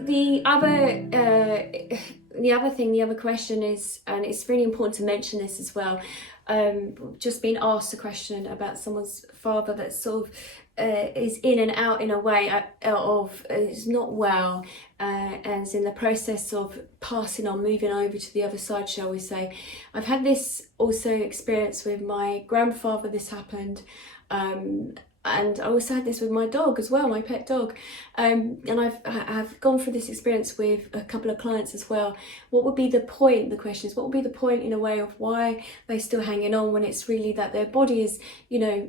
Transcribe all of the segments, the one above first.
the other question is, and it's really important to mention this as well, just being asked a question about someone's father that sort of is in and out in a way of is not well, and is in the process of passing on, moving over to the other side, shall we say. I've had this also experience with my grandfather. This happened, and I also had this with my dog as well, my pet dog. And I've gone through this experience with a couple of clients as well. What would be the point? The question is, what would be the point in a way of why they're still hanging on when it's really that their body is, you know,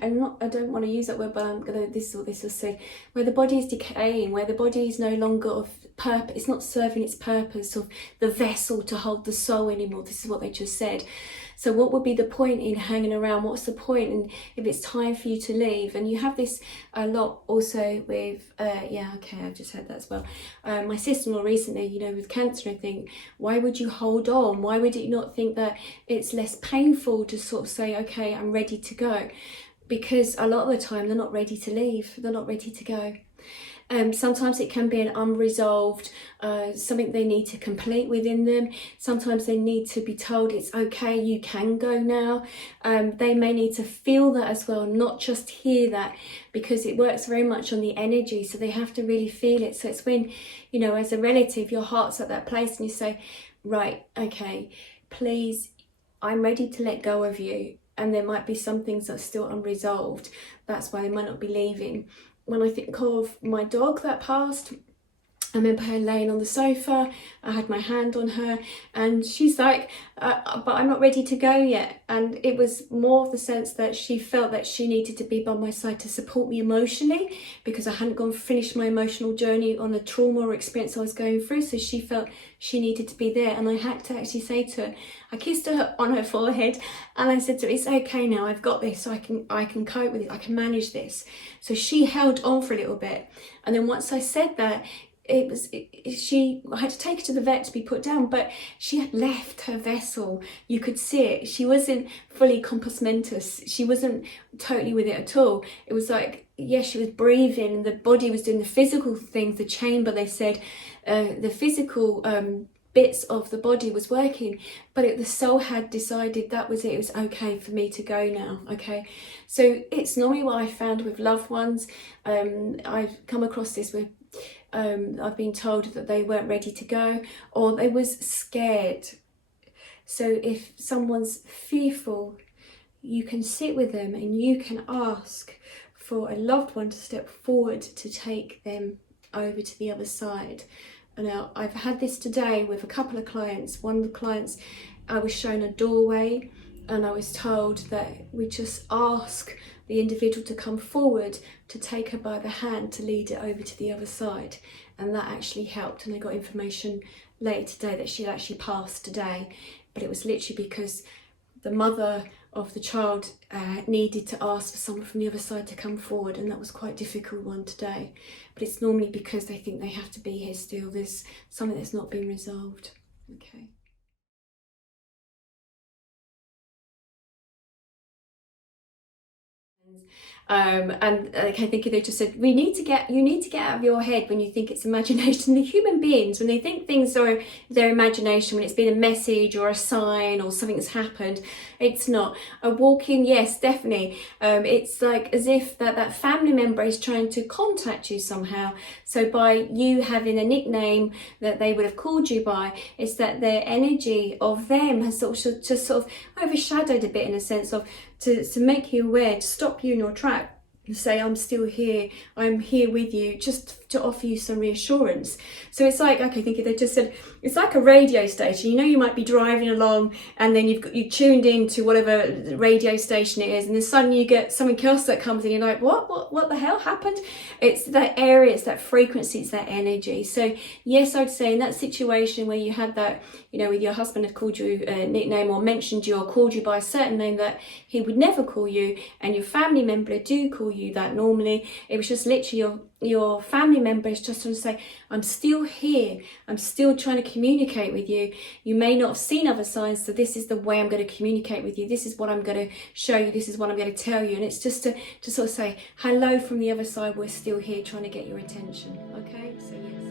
I don't want to use that word, but I'm going to, this will say, where the body is decaying, where the body is no longer of purpose, it's not serving its purpose of the vessel to hold the soul anymore. This is what they just said. So what would be the point in hanging around? What's the point? And if it's time for you to leave, and you have this a lot also with, I've just had that as well. My sister-in-law recently, you know, with cancer, I think, why would you hold on? Why would you not think that it's less painful to sort of say, okay, I'm ready to go? Because a lot of the time they're not ready to leave. They're not ready to go. Sometimes it can be an unresolved, something they need to complete within them. Sometimes they need to be told it's okay, you can go now. They may need to feel that as well, not just hear that, because it works very much on the energy. So they have to really feel it. So it's when, you know, as a relative, your heart's at that place and you say, right, okay, please, I'm ready to let go of you. And there might be some things that are still unresolved. That's why they might not be leaving. When I think of my dog that passed, I remember her laying on the sofa, I had my hand on her, and she's like, but I'm not ready to go yet. And it was more of the sense that she felt that she needed to be by my side to support me emotionally, because I hadn't finished my emotional journey on a trauma or experience I was going through. So she felt she needed to be there. And I had to actually say to her, I kissed her on her forehead and I said to her, it's okay now, I've got this, so I can cope with it, I can manage this. So she held on for a little bit. And then once I said that, I had to take her to the vet to be put down, but she had left her vessel. You could see it. She wasn't fully compos mentis. She wasn't totally with it at all. It was like, yes, she was breathing and the body was doing the physical things, the chamber, they said, the physical bits of the body was working, but the soul had decided that was it. It was okay for me to go now. Okay, so it's normally what I found with loved ones. I've come across this with I've been told that they weren't ready to go, or they was scared. So if someone's fearful, you can sit with them and you can ask for a loved one to step forward to take them over to the other side. Now, I've had this today with a couple of clients. One of the clients, I was shown a doorway and I was told that we just ask the individual to come forward to take her by the hand to lead it over to the other side. And that actually helped. And I got information later today that she'd actually passed today. But it was literally because the mother of the child needed to ask for someone from the other side to come forward, and that was quite a difficult one today. But it's normally because they think they have to be here still. There's something that's not been resolved. Okay. And I think they just said, you need to get out of your head when you think it's imagination. The human beings, when they think things are their imagination, when it's been a message or a sign or something that's happened, it's not. A walk-in, yes, definitely. It's like as if that family member is trying to contact you somehow. So by you having a nickname that they would have called you by, it's that their energy of them has just sort of overshadowed a bit, in a sense of to make you aware, to stop you in your track, and say, I'm still here, I'm here with you, just to offer you some reassurance. So it's like, okay, think they just said, it's like a radio station. You know, you might be driving along and then you tuned in to whatever radio station it is, and then suddenly you get something else that comes in, you're like, what the hell happened? It's that area, it's that frequency, it's that energy. So yes, I'd say in that situation where you had that, you know, with your husband had called you a nickname or mentioned you or called you by a certain name that he would never call you, and your family member do call you that normally, it was just literally your family member is just trying to say, I'm still here, I'm still trying to communicate with you. You may not have seen other signs, so this is the way I'm going to communicate with you. This is what I'm going to show you. This is what I'm going to tell you. And it's just to sort of say, hello from the other side, we're still here trying to get your attention. Okay, so yes.